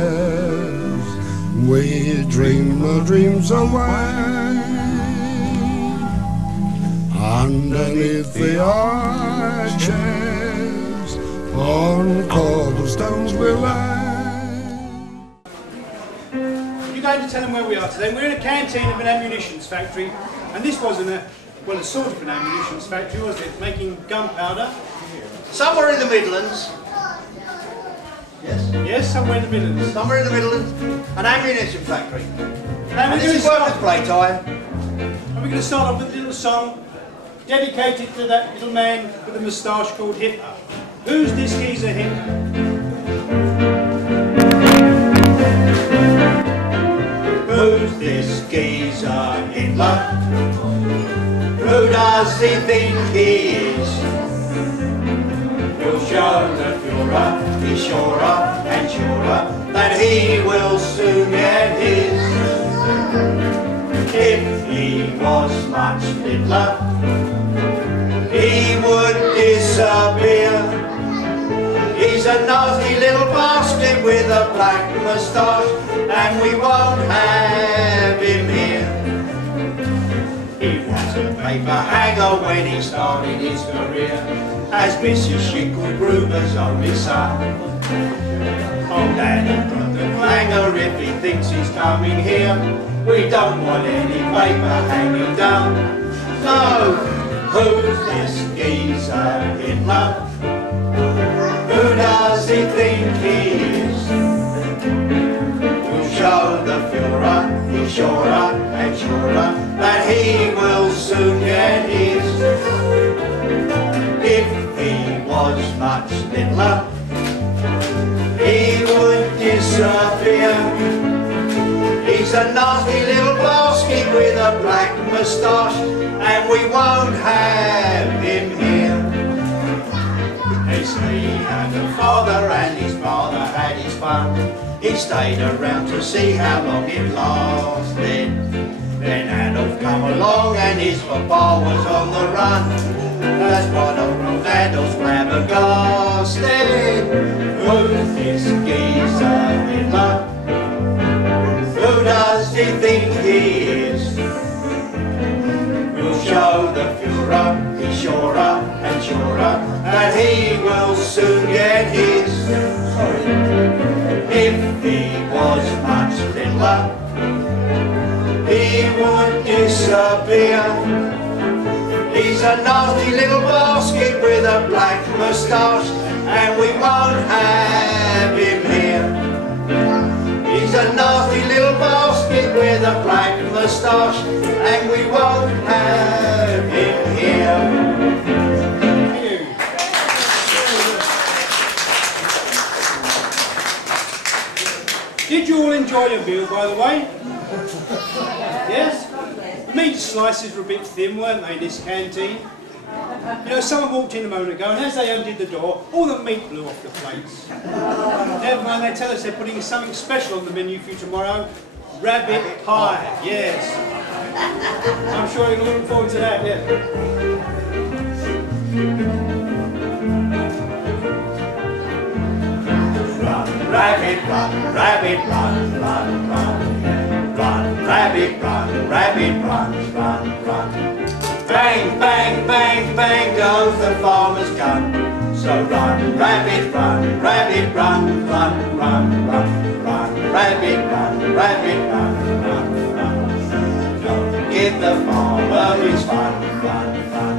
chairs. We dream our dreams away. Underneath the arches, on cobblestones we lay. You're going to tell them where we are today. We're in a canteen of an ammunitions factory, and this wasn't a sort of an ammunitions factory, was it? Making gunpowder. Somewhere in the Midlands. Yes? Yes, somewhere in the Midlands. Somewhere in the Midlands, an ammunition factory. And this is workers' playtime. And we're going to start off with a little song dedicated to that little man with a moustache called Hitler. Who's this geezer Hitler? Who's this geezer Hitler? Who does he think he is? We'll show the Führer, he's surer and surer that he will soon get his. If he was much littler, he would disappear. He's a nasty little basket with a black moustache, and we won't have him here. He was a paper hanger when he started his career as Mrs. Schicklgruber's only son. Oh, Daddy, put the clanger if he thinks he's coming here. We don't want any paper hanging down. No, who's this geezer Hitler? Who does he think he is? We'll show the Führer, he's surer and surer that he will soon get his. If he was much littler, he would disappear. He's a nasty little basket with a black moustache, and we won't have him here. They say he had a father and his father had his fun. He stayed around to see how long it lasted. Then Adolf come along and his papa was on the run. That's what old Adolf's flabbergasted. Who's this geezer Hitler? Who does he think he is? We'll show the Führer, he's surer and surer that he will soon get his. If he was much littler, he would disappear. He's a nasty little basket with a black moustache, and we won't have him here. He's a nasty little basket with a black moustache, and we won't have him here. Did you all enjoy your meal, by the way? Yes? The meat slices were a bit thin, weren't they, in this canteen? You know, someone walked in a moment ago, and as they undid the door, all the meat blew off the plates. Never mind, they tell us they're putting something special on the menu for you tomorrow. Rabbit pie, yes. I'm sure you're looking forward to that, yeah. Run, rabbit, run, rabbit, run, run, run. Run, rabbit, run, rabbit, run, run, run. Bang, bang, bang, bang goes the farmer's gun. So run, rabbit, run, rabbit, run, run, run, run. Run, rabbit, run, rabbit, run, run, run. Don't give the farmer his fun, fun, fun.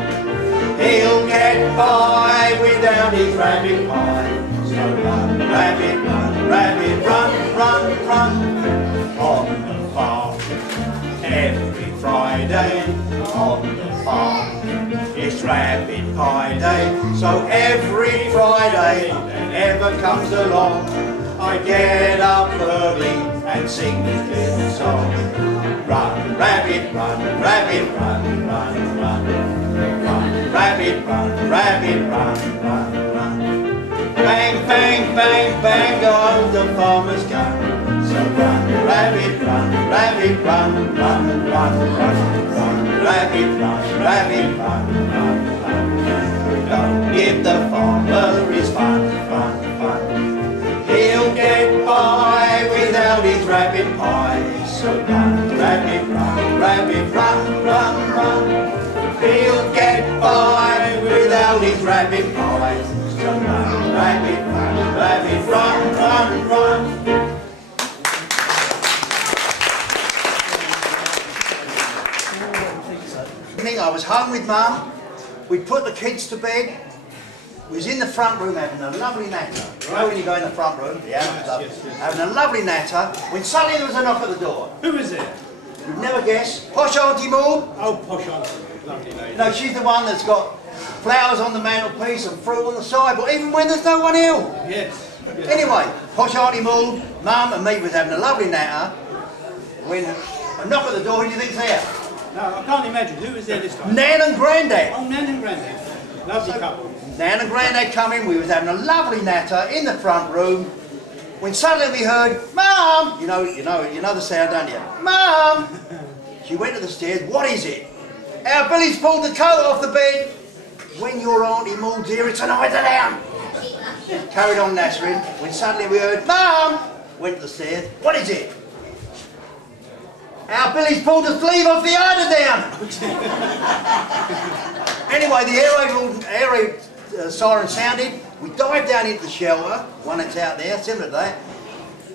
He'll get by without his rabbit pie. So run, rabbit, run, rabbit, run, run, run. On the farm, every Friday, on the farm, it's rabbit pie day. So every Friday that ever comes along, I get up early and sing this little song. Run, rabbit, run, rabbit, run, run, run. Run, rabbit, run, rabbit, run, run, run. Bang, bang, bang, bang goes the farmer's gun. So run, rabbit, run, rabbit, run, run, run, run, run. Rabbit, run, rabbit, run, run, run. Don't give the farmer his fun, fun, fun. He'll get by was home with Mum. We'd put the kids to bed. We was in the front room having a lovely natter. You know when you go in the front room? Yeah, having a lovely natter, when suddenly there was a knock at the door. Who was there? You'd never guess. Posh Auntie Maud. Oh, posh auntie. Lovely lady. No, she's the one that's got flowers on the mantelpiece and fruit on the sideboard, even when there's no one ill. Yes. Anyway, Posh Auntie Maud, Mum and me was having a lovely natter, when a knock at the door. Who do you think's there? No, I can't imagine. Who was there this time? Nan and Grandad. Oh, Nan and Grandad. Lovely couple. Nan and Grandad come in, we was having a lovely natter in the front room, when suddenly we heard, Mum! You know the sound, don't you? Mum! She went to the stairs, what is it? Our Billy's pulled the coat off the bed. When your Auntie Maud's here, it's an eider down. Carried on nattering, when suddenly we heard, Mum! Went to the stairs, what is it? Our Billy's pulled the sleeve off the eider down. Anyway, the air siren sounded. We dived down into the shelter, one that's out there, similar to that,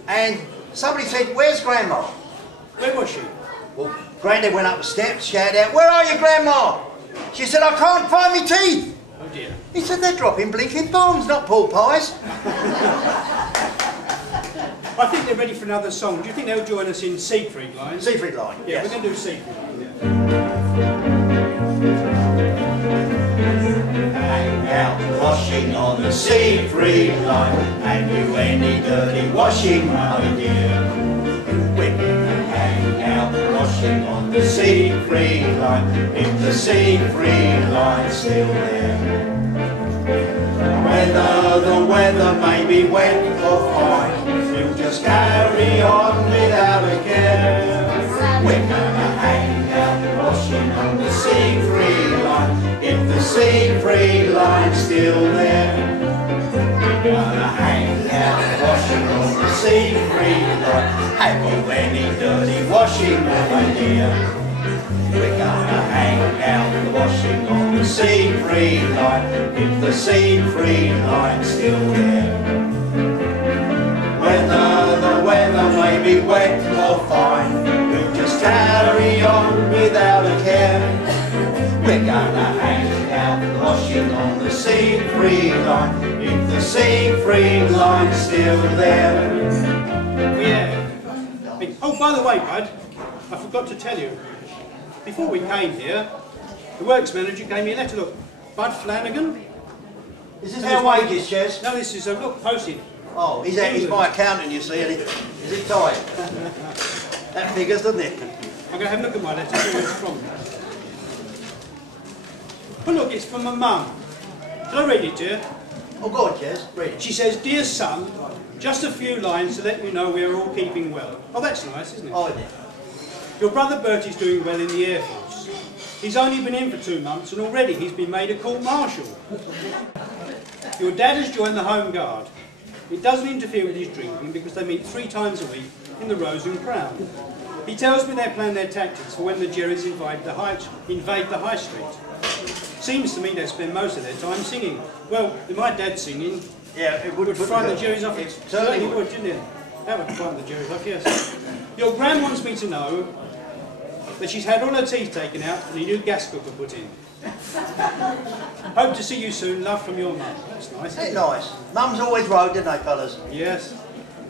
and somebody said, where's Grandma? Where was she? Well, Grandad went up the steps, shouted out, where are you, Grandma? She said, I can't find me teeth. Oh dear. He said, they're dropping blinking bombs, not pork pies. I think they're ready for another song. Do you think they'll join us in Siegfried Line? Siegfried Line, Yeah, yes. we're going to do Siegfried Line, yeah. Hang out washing on the Siegfried Line, and you any dirty washing, my dear. We're gonna hang out washing on the Siegfried Line, if the Siegfried Line's still there. Whether the weather may be wet or fine, we'll just carry on without a care. We're gonna hang out washing on the Siegfried Line, if the Siegfried Line's still there. We're gonna hang out washing on the Siegfried Line. Have you any dirty washing, my dear? We're gonna hang out washing on the Siegfried Line, if the Siegfried Line's still there. Whether the weather may be wet or fine, we'll just carry on without a care. We're gonna hang out washing on the Siegfried Line, if the Siegfried Line's still there. Yeah. Oh, by the way, Bud, I forgot to tell you. Before we came here, the works manager gave me a letter. Look, Bud Flanagan. Is this our wages, Chess? No, this is, look, posted. Oh, he's my accountant, you see, and is it tight? That figures, doesn't it? I'm going to have a look at my letter, see where it's from. But look, it's from my mum. Shall I read it to you? Oh, go on, Chess, read it. She says, Dear son, just a few lines to let you know we are all keeping well. Oh, that's nice, isn't it? Oh, isn't it? Your brother Bertie's doing well in the Air Force. He's only been in for 2 months and already he's been made a court martial. Your dad has joined the Home Guard. It doesn't interfere with his drinking because they meet 3 times a week in the Rose and Crown. He tells me they plan their tactics for when the Jerrys invade the high street. Seems to me they spend most of their time singing. Well, with my dad singing, Yeah, it would frighten the Jerrys off. It certainly would. Didn't it? That would frighten the Jerrys off, yes. Your gran wants me to know that she's had all her teeth taken out and a new gas cooker put in. Hope to see you soon. Love from your mum. That's nice. Isn't it nice? Mums always wrote, didn't they, fellas? Yes.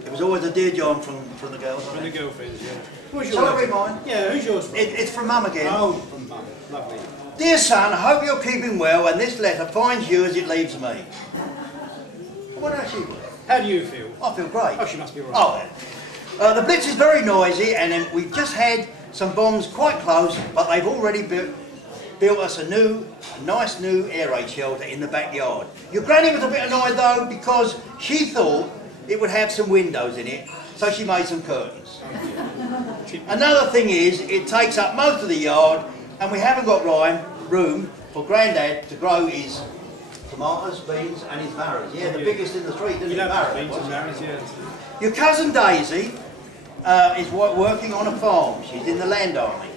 It was always a dear John from the girls. From the girlfriends, yeah. What's Shall I read mine? Yeah, who's yours from? It's from Mum again. Oh, from mum. Lovely. Dear son, I hope you're keeping well and this letter finds you as it leaves me. I wonder how she will. How do you feel? I feel great. Oh, she must be all right. Oh, the blitz is very noisy and then we've just had some bombs quite close, but they've already built us a nice new air raid shelter in the backyard. Your granny was a bit annoyed though because she thought it would have some windows in it, so she made some curtains. Another thing is, it takes up most of the yard and we haven't got room for Grandad to grow his tomatoes, beans and his marrows. Yeah, the biggest in the street, isn't it? Beans and marrows, yes. Your cousin Daisy is working on a farm. She's in the land army.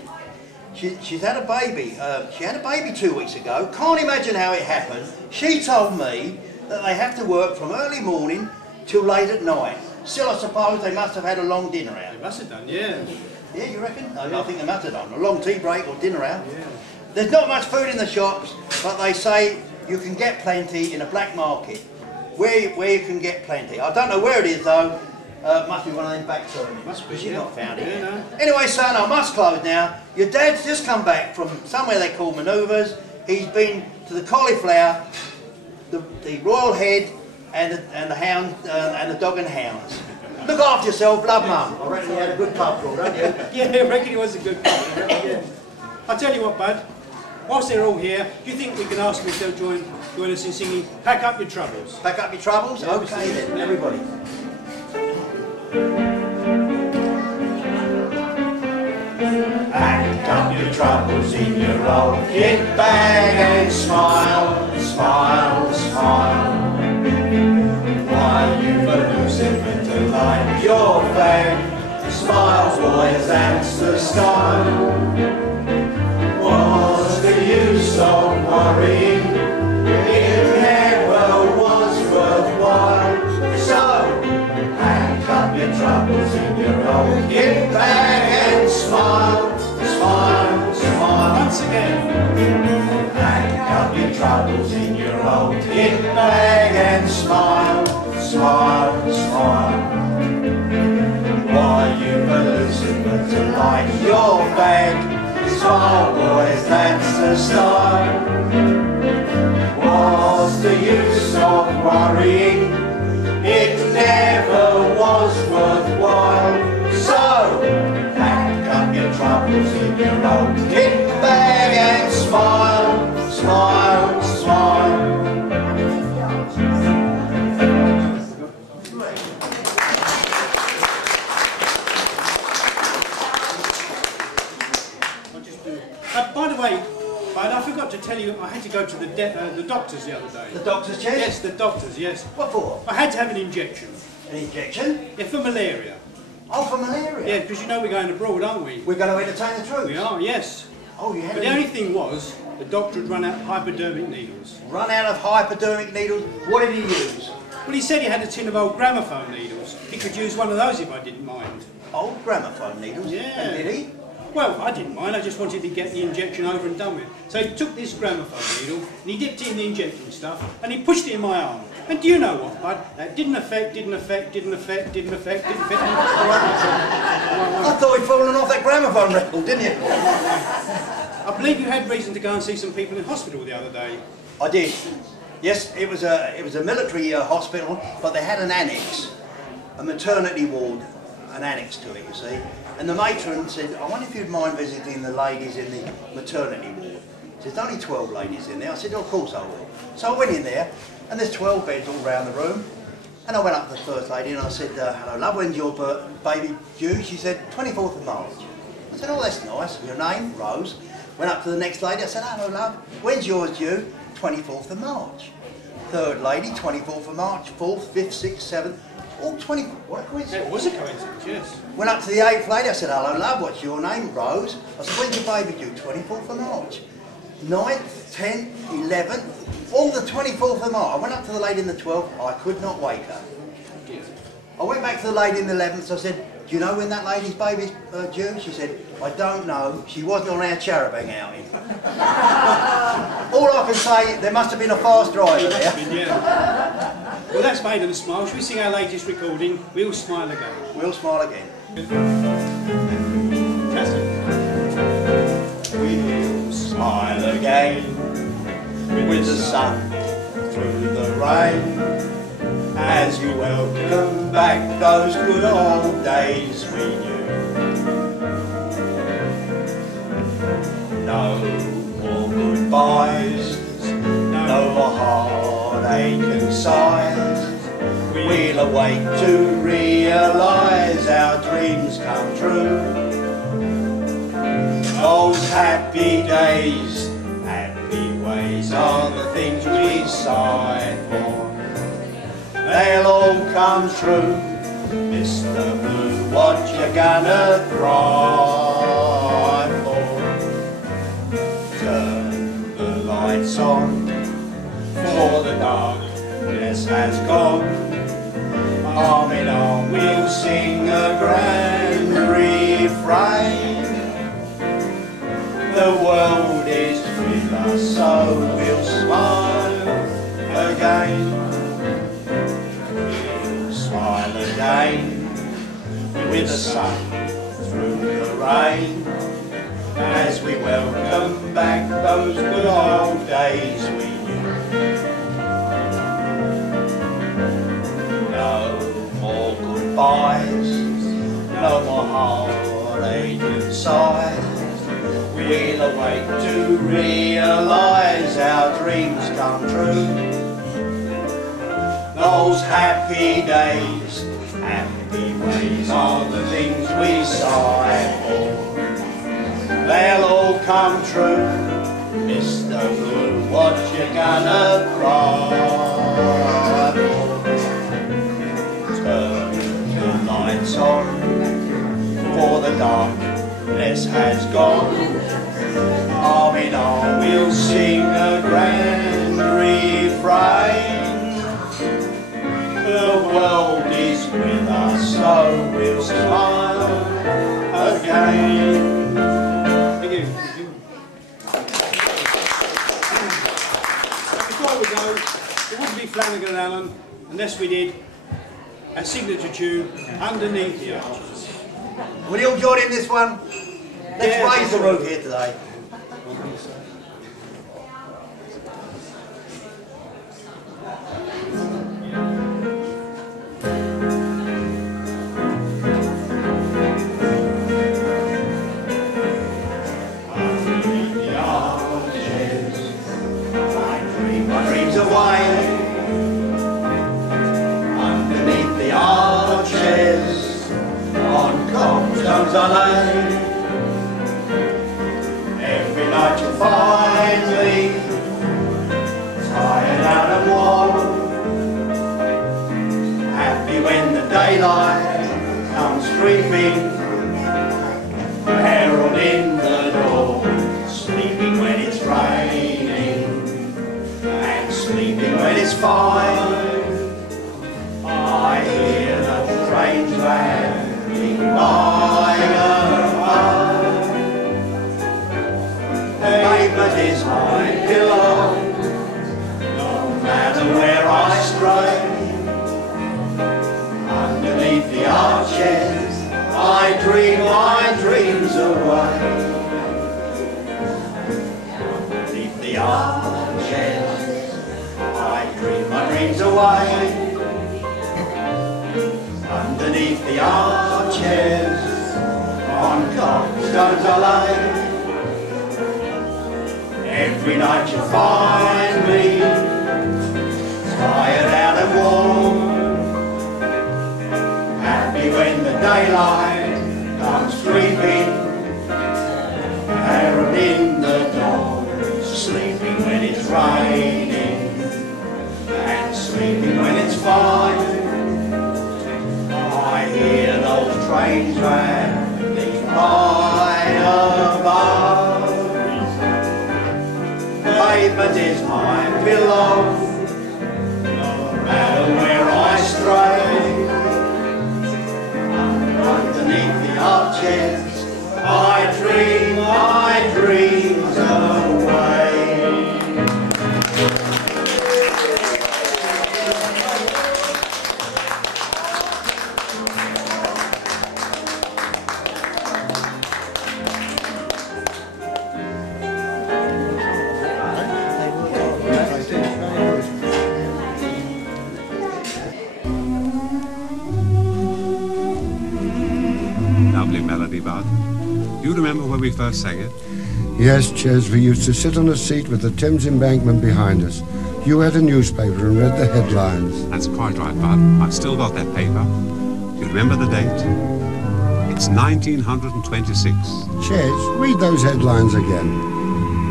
She's had a baby. She had a baby 2 weeks ago. Can't imagine how it happened. She told me that they have to work from early morning till late at night. Still, I suppose they must have had a long dinner out. They must have done, yeah. Yeah, you reckon? I think they must have done. A long tea break or dinner out. Yeah. There's not much food in the shops, but they say you can get plenty in a black market. Where you can get plenty. I don't know where it is though. Must be one of them back turnings. Must be, You've yeah. not found it Yeah, yet. no. Anyway, son, I must close now. Your dad's just come back from somewhere they call manoeuvres. He's been to the cauliflower, the royal head, and the hound and the dog and hounds. Look after yourself, love mum. I reckon you had a good pub crawl, don't you? Yeah, I reckon it was a good call. Yeah. I'll tell you what, bud. Whilst they're all here, do you think we can ask them if they'll join us in singing Pack Up Your Troubles? Pack up your troubles? Yeah, Okay then, everybody. Pack up your troubles in your old kit bag and smile, smile, smile. While you've a loose infant to light your fag, smile boys, that's the style. What's the use of worrying? It never was worthwhile. So, pack up your troubles in your old kit bag and smile, smile, smile. Once again. Pack up your troubles in your old kit bag and smile, smile, smile. While you've a Lucifer to light your bag, smile boys, that's the style. What's the use of worrying? It never was worthwhile. So, pack up your troubles in your old kit bag and smile, smile, smile. By the way, bud, I forgot to tell you, I had to go to the doctors the other day. The doctor's chair? Yes, the doctors, yes. What for? I had to have an injection. An injection? Yeah, for malaria. Oh, for malaria? Yeah, because you know we're going abroad, aren't we? We're going to entertain the troops? We are, yes. Oh, you had But the only thing was, the doctor had run out of hypodermic needles. Run out of hypodermic needles. What did he use? Well, he said he had a tin of old gramophone needles. He could use one of those if I didn't mind. Old gramophone needles? Yeah. And did he? Well, I didn't mind, I just wanted to get the injection over and done with. So he took this gramophone needle, and he dipped it in the injecting stuff, and he pushed it in my arm. And do you know what, bud? That didn't affect, didn't affect, didn't affect, didn't affect, didn't affect. I thought he'd fallen off that gramophone record, didn't you? I believe you had reason to go and see some people in hospital the other day. I did. Yes, it was a military hospital, but they had an annex, a maternity ward, an annex to it, you see. And the matron said, I wonder if you'd mind visiting the ladies in the maternity ward. She said, there's only 12 ladies in there. I said, oh, of course I will. So I went in there, and there's 12 beds all round the room. And I went up to the first lady and I said, hello love, when's your baby due? She said, 24th of March. I said, oh, that's nice. Your name? Rose. Went up to the next lady, I said, hello love, when's yours due? 24th of March. Third lady, 24th of March. Fourth, 5th, 6th, 7th. All 20, what a coincidence. It was a coincidence, yes. Went up to the 8th lady, I said, hello love, what's your name? Rose. I said, when's your baby due? 24th of March. 9th, 10th, 11th, all the 24th of March. I went up to the lady in the 12th, I could not wake her. I went back to the lady in the 11th, I said, do you know when that lady's baby's due? She said, I don't know, she wasn't on our charabang outing. All I can say, there must have been a fast driver there. Yeah. Well, that's made them smile. Should we sing our latest recording, We'll Smile Again? We'll smile again. Fantastic. We'll smile again with the sun through the rain as you welcome back those good old days we knew. No more goodbyes, no more heartache and sighs. We'll awake to realise our dreams come true. Those happy days, happy ways are the things we sigh for. They'll all come true. Mr. Blue, what you gonna cry for? Turn the lights on, for the darkness has gone. Arm in arm we'll sing a grand refrain. The world is with the sun through the rain, as we welcome back those good old days we knew. No more goodbyes, no more heartache and sighs. We'll awake to realise our dreams come true. Those happy days, happy ways are the things we sigh for. They'll all come true. Mr. Blue, what you gonna cry for? Turn the lights on, for the darkness has gone. Arm in arm we'll sing a grand refrain. The world is with us, so we'll smile again. Thank you. Before we go, it wouldn't be Flanagan and Allen unless we did a signature tune, Underneath the Arches. Will you all join in this one? Let's raise the roof here today. Underneath the arches, on cobblestones I lay. Every night you'll find me tired out and warm, happy when the daylight comes creeping, herald in the dawn, sleeping when it's raining, and sleeping when it's fine. I hear the trains rattling by above. Pavement is my pillow, no matter where I stray. Underneath the arches, I dream my dreams away. Underneath the arches, I dream my dreams away. Underneath the arches, on cobblestones I lay. Every night you find me tired out and warm, happy when the daylight comes creeping, herald in the dawn, sleeping when it's raining, and sleeping when it's fine. I hear those trains rattling by above. Pavement is my pillow, no matter where I stray. Underneath the arches, I dream my dreams away. Lovely melody, Bud. Do you remember when we first sang it? Yes, Ches, we used to sit on a seat with the Thames embankment behind us. You had a newspaper and read the headlines. That's quite right, Bud. I've still got that paper. Do you remember the date? It's 1926. Ches, read those headlines again.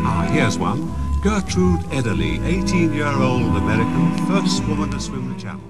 Ah, here's one. Gertrude Ederle, 18-year-old American, first woman to swim the Channel.